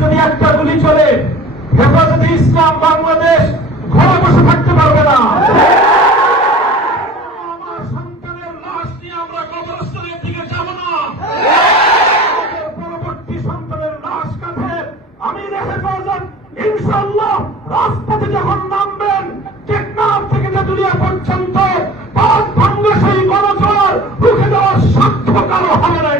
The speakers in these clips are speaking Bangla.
যদি একটা গুলি চলে, হেফাজতে ইসলাম বাংলাদেশ ঘরে বসে থাকতে পারবে না। আমার সন্তানের লাশ নিয়ে আমরা কবরস্থানের দিকে যাব না। পরবর্তী সন্তানের লাশ কাঁধে আমির হেফাজত ইনশাআল্লাহ রাজপথে যখন নামবেন, টেকনাফ থেকে তেতুলিয়া পর্যন্ত পথ ভাঙ্গা সেই গণজোয়ার রুখে দেওয়ার সাধ্য কারো হবে না।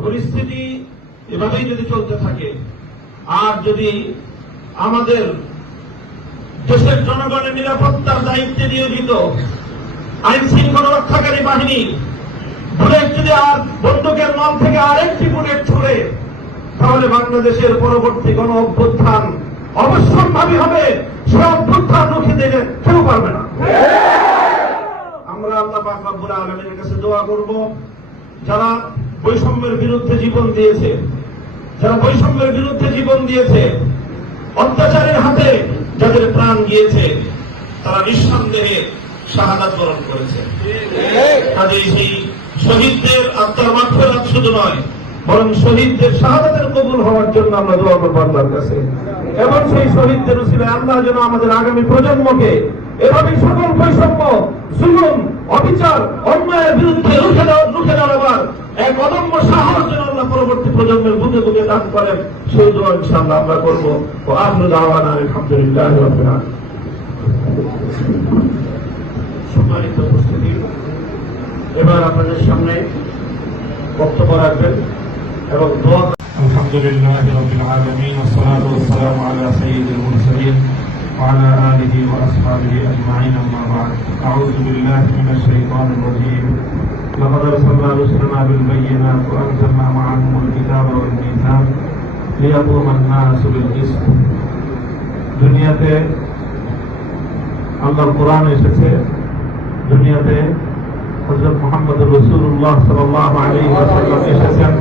পরিস্থিতি এভাবেই যদি চলতে থাকে, আর যদি আমাদের দেশের জনগণের নিরাপত্তার দায়িত্বে নিয়োজিত আইন শৃঙ্খলা রক্ষাকারী বাহিনী বুলেট যদি আর বন্দুকের নল থেকে আরেকটি বুলেট ছুড়ে, তাহলে বাংলাদেশের পরবর্তী গণ অভ্যুত্থান অবশ্যম্ভাবী হবে। সে অভ্যুত্থান রুখে দিতে কেউ পারবে না। আমরা আল্লাহ পাক রব্বুল আলামিনের কাছে দোয়া করব, যারা বৈষম্যের বিরুদ্ধে জীবন দিয়েছে, যারা বৈষম্যের বিরুদ্ধে জীবন দিয়েছে, অত্যাচারের হাতে যাদের প্রাণ গিয়েছে, তারা নিঃসন্দেহে শাহাদাত বরণ করেছে। কাজেই সেই শহীদদের আত্মার মাগফিরাত শুধু নয়, বরং শহীদদের শাহাদাতের কবুল হওয়ার জন্য আমরা দোয়া করব আল্লাহর কাছে। এবং সেই শহীদদের উসিলায় আল্লাহ যেন আমাদের আগামী প্রজন্মকে এভাবেই সকল বৈষম্য, জুলুম, অবিচার, অন্যায়ের বিরুদ্ধে রুখে দাঁড়াবার এক অদম্য সাহস যেন আল্লাহ পরবর্তী প্রজন্মের বুকে বুকে দান করেন, সেই দোয়া ইনশাআল্লাহ আমরা করবো। ও আখিরু দাওয়ানা আলহামদুলিল্লাহি রাব্বিল আলামিন। সম্মানিত উপস্থিতি, এবার আপনাদের সামনে বক্তব্য রাখবেন এবং দোয়া। আলহামদুলিল্লাহি রাব্বিল আলামিন, ওয়াসসালাতু ওয়াসসালামু আলা সাইয়্যিদিল মুরসালিন وعلى آله وأصحابه أجمعين، أما بعد. أعوذ بالله من الشيطان الرجيم. لقد أرسلنا رسلنا بالبينات وأنزلنا معهم الكتاب والميزان ليقوم الناس بالقسط. দুনিয়াতে আল্লাহর কোরআন এসেছে, দুনিয়াতে হযরত মুহাম্মদুর রাসূলুল্লাহ সাল্লাল্লাহু আলাইহি ওয়াসাল্লাম এসেছেন।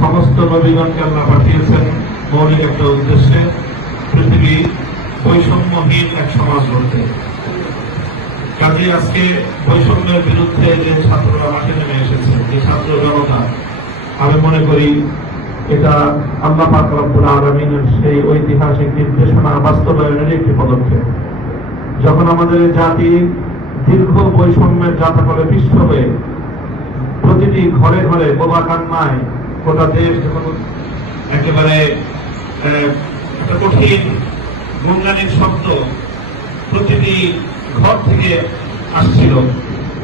সমস্ত নবীগণকে আল্লাহ পাঠিয়েছেন মৌলিক একটা উদ্দেশ্যে, পৃথিবী বৈষম্যহীন এক সমাজ গড়তে। কাজে আজকে বৈষম্যের বিরুদ্ধে যে ছাত্ররা মাঠে নেমে এসেছে, যে ছাত্র জনতা, আমি মনে করি এটা আল্লাহ পাক রব্বুল আলামিনের সেই ঐতিহাসিক নির্দেশনা বাস্তবায়নের একটি পদক্ষেপ। যখন আমাদের জাতি দীর্ঘ বৈষম্যের জাতাকলে পিষ্ট হয়ে প্রতিটি ঘরে ঘরে বোবা কান্নায় গোটা দেশ যখন একেবারে একটা কঠিন গুণগানের শব্দ প্রতিটি ঘর থেকে আসছিল,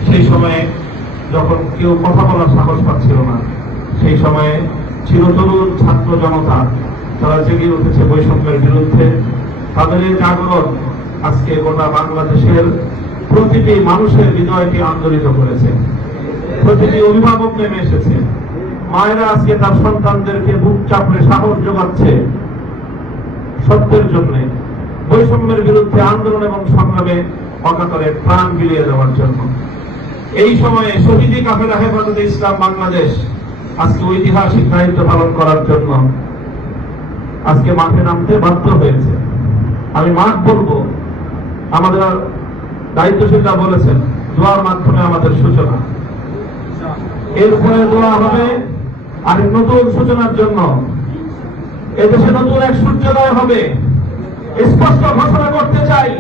সেই সময়ে যখন কেউ কথা বলার সাহস পাচ্ছিল না, সেই সময়ে চিরতরুণ ছাত্র জনতা তারা জেগে উঠেছে বৈষম্যের বিরুদ্ধে। তাদের এই জাগরণ আজকে গোটা বাংলাদেশের প্রতিটি মানুষের হৃদয়কে আন্দোলিত করেছে। প্রতিটি অভিভাবক নেমে এসেছে, মায়েরা আজকে তার সন্তানদেরকে বুক চাপড়ে সাহস যোগাচ্ছে সত্যের জন্য, বৈষম্যের বিরুদ্ধে আন্দোলন এবং সংগ্রামে অকাতরে প্রাণ বিলিয়ে দেওয়ার জন্য। এই সময়ে শহীদি কাফেলা হেফাজতে ইসলাম বাংলাদেশ আজকে ঐতিহাসিক দায়িত্ব পালন করার জন্য আজকে মাঠে নামতে বাধ্য হয়েছে। আমি মাঠ বলবো, আমাদের দায়িত্বশীলরা বলেছেন দোয়ার মাধ্যমে আমাদের সূচনা, এরপরে দোয়া হবে আরেক নতুন সূচনার জন্য। এদেশে নতুন এক সূর্যোদয় হবে। স্পষ্ট ঘোষণা করতে চাই,